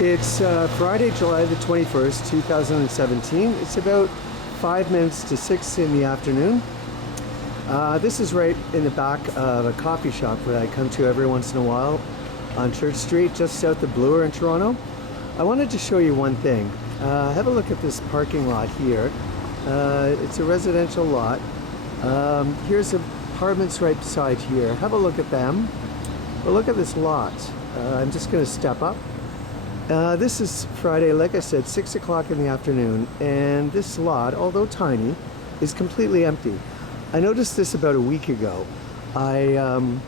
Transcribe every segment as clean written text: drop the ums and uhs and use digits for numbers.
It's Friday, July the 21st, 2017. It's about 5 minutes to 6 in the afternoon. This is right in the back of a coffee shop that I come to every once in a while on Church Street, just south of Bloor in Toronto. I wanted to show you one thing. Have a look at this parking lot here. It's a residential lot. Here's apartments right beside here. Have a look at them. But look at this lot. I'm just going to step up. This is Friday, like I said, 6 o'clock in the afternoon, and this lot, although tiny, is completely empty. I noticed this about a week ago. I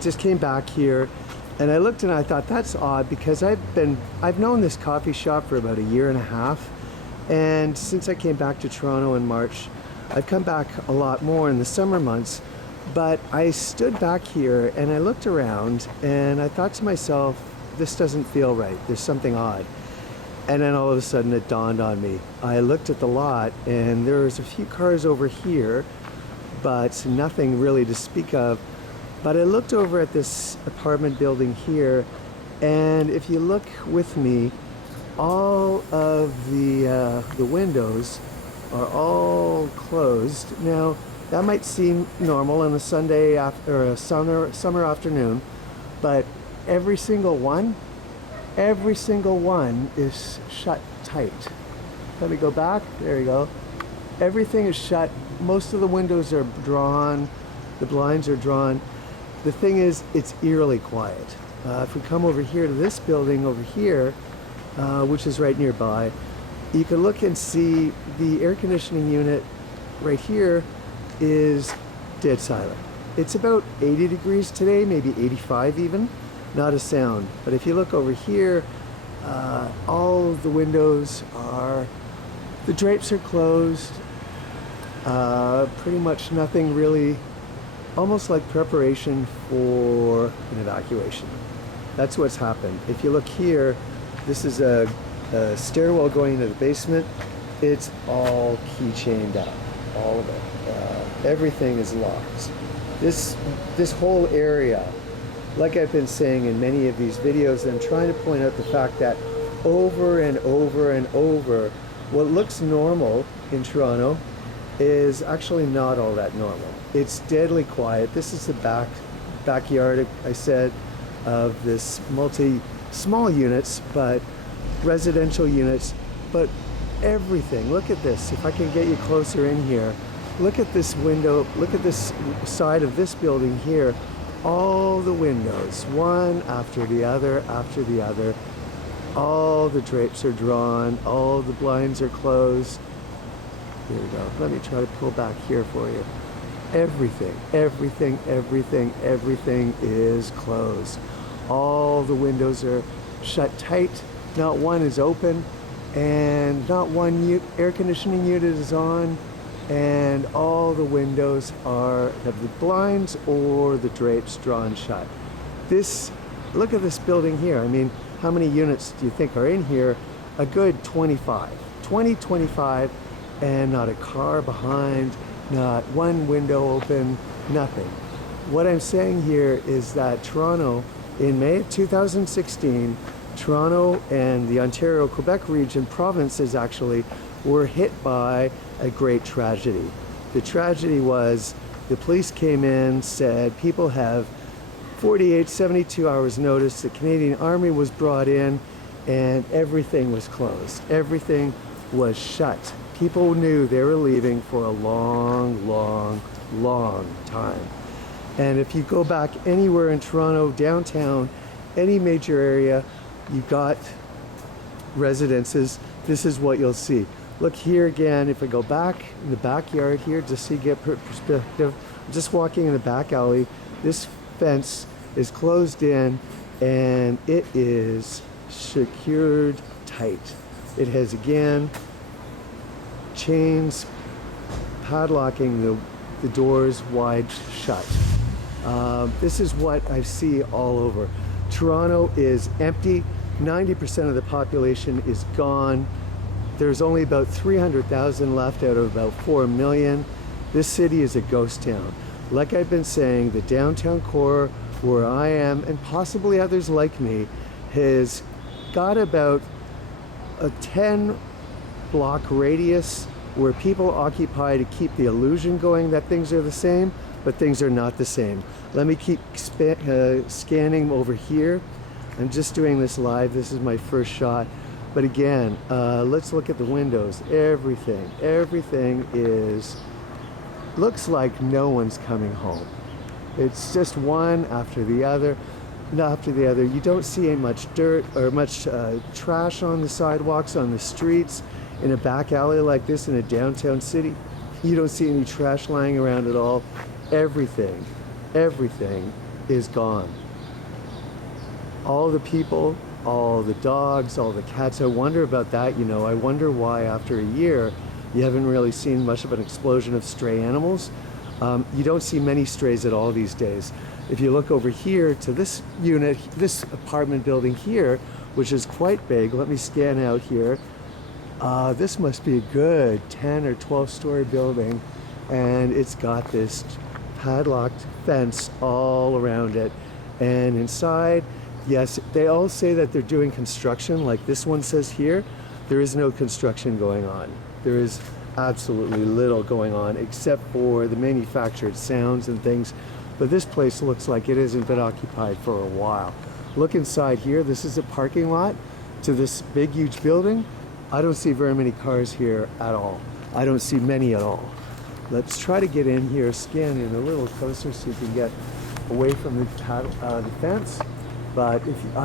just came back here and I looked and I thought that's odd because I've known this coffee shop for about a year and a half, and since I came back to Toronto in March, I've come back a lot more in the summer months. But I stood back here and I looked around and I thought to myself, this doesn't feel right. There's something odd. And then all of a sudden it dawned on me. I looked at the lot and there's a few cars over here, but nothing really to speak of. But I looked over at this apartment building here, and if you look with me, all of the windows are all closed. Now, that might seem normal on a Sunday or a summer afternoon, but every single one is shut tight. Let me go back. There you go. Everything is shut. Most of the windows are drawn. The blinds are drawn. The thing is, it's eerily quiet. If we come over here to this building over here, which is right nearby, you can look and see the air conditioning unit right here is dead silent. It's about 80 degrees today, maybe 85 even. Not a sound. But if you look over here, all of the windows are, the drapes are closed. Pretty much nothing really, almost like preparation for an evacuation. That's what's happened. If you look here, this is a stairwell going into the basement. It's all keychained up, all of it. Everything is locked. This whole area, like I've been saying in many of these videos, I'm trying to point out the fact that over and over and over, what looks normal in Toronto is actually not all that normal. It's deadly quiet. This is the backyard, I said, of this small units, but residential units, but everything. Look at this. If I can get you closer in here, look at this window, look at this side of this building here. All the windows, one after the other, all the drapes are drawn, all the blinds are closed. Here we go. Let me try to pull back here for you. Everything is closed. All the windows are shut tight. Not one is open, and not one air conditioning unit is on. And all the windows have the blinds or the drapes drawn shut. Look at this building here. I mean, how many units do you think are in here? A good 25, and not a car behind, not one window open, nothing. What I'm saying here is that Toronto, in May of 2016, Toronto and the Ontario-Quebec region provinces actually were hit by a great tragedy. The tragedy was the police came in, said people have 48, 72 hours notice. The Canadian Army was brought in and everything was closed. Everything was shut. People knew they were leaving for a long time. And if you go back anywhere in Toronto, downtown, any major area, you got residences, this is what you'll see. Look here again, if I go back in the backyard here, just so you get perspective, I'm just walking in the back alley. This fence is closed in and it is secured tight. It has, again, chains padlocking the doors wide shut. This is what I see all over. Toronto is empty. 90% of the population is gone. There's only about 300,000 left out of about 4 million. This city is a ghost town. Like I've been saying, the downtown core where I am, and possibly others like me, has got about a 10 block radius where people occupy to keep the illusion going that things are the same, but things are not the same. Let me keep scanning over here. I'm just doing this live. This is my first shot. But again, let's look at the windows. Everything looks like no one's coming home. It's just one after the other, after the other. You don't see much dirt or much trash on the sidewalks, on the streets. In a back alley like this in a downtown city, you don't see any trash lying around at all. Everything is gone. All the people, all the dogs, all the cats. I wonder about that, you know. I wonder why after a year you haven't really seen much of an explosion of stray animals. You don't see many strays at all these days. If you look over here to this unit, this apartment building here, which is quite big, let me scan out here. This must be a good 10 or 12-story building, and it's got this padlocked fence all around it. And inside, yes, they all say that they're doing construction, like this one says here. There is no construction going on. There is absolutely little going on except for the manufactured sounds and things. But this place looks like it hasn't been occupied for a while. Look inside here. This is a parking lot to this big, huge building. I don't see very many cars here at all. I don't see many at all. Let's try to get in here, scan in a little closer so you can get away from the fence. But if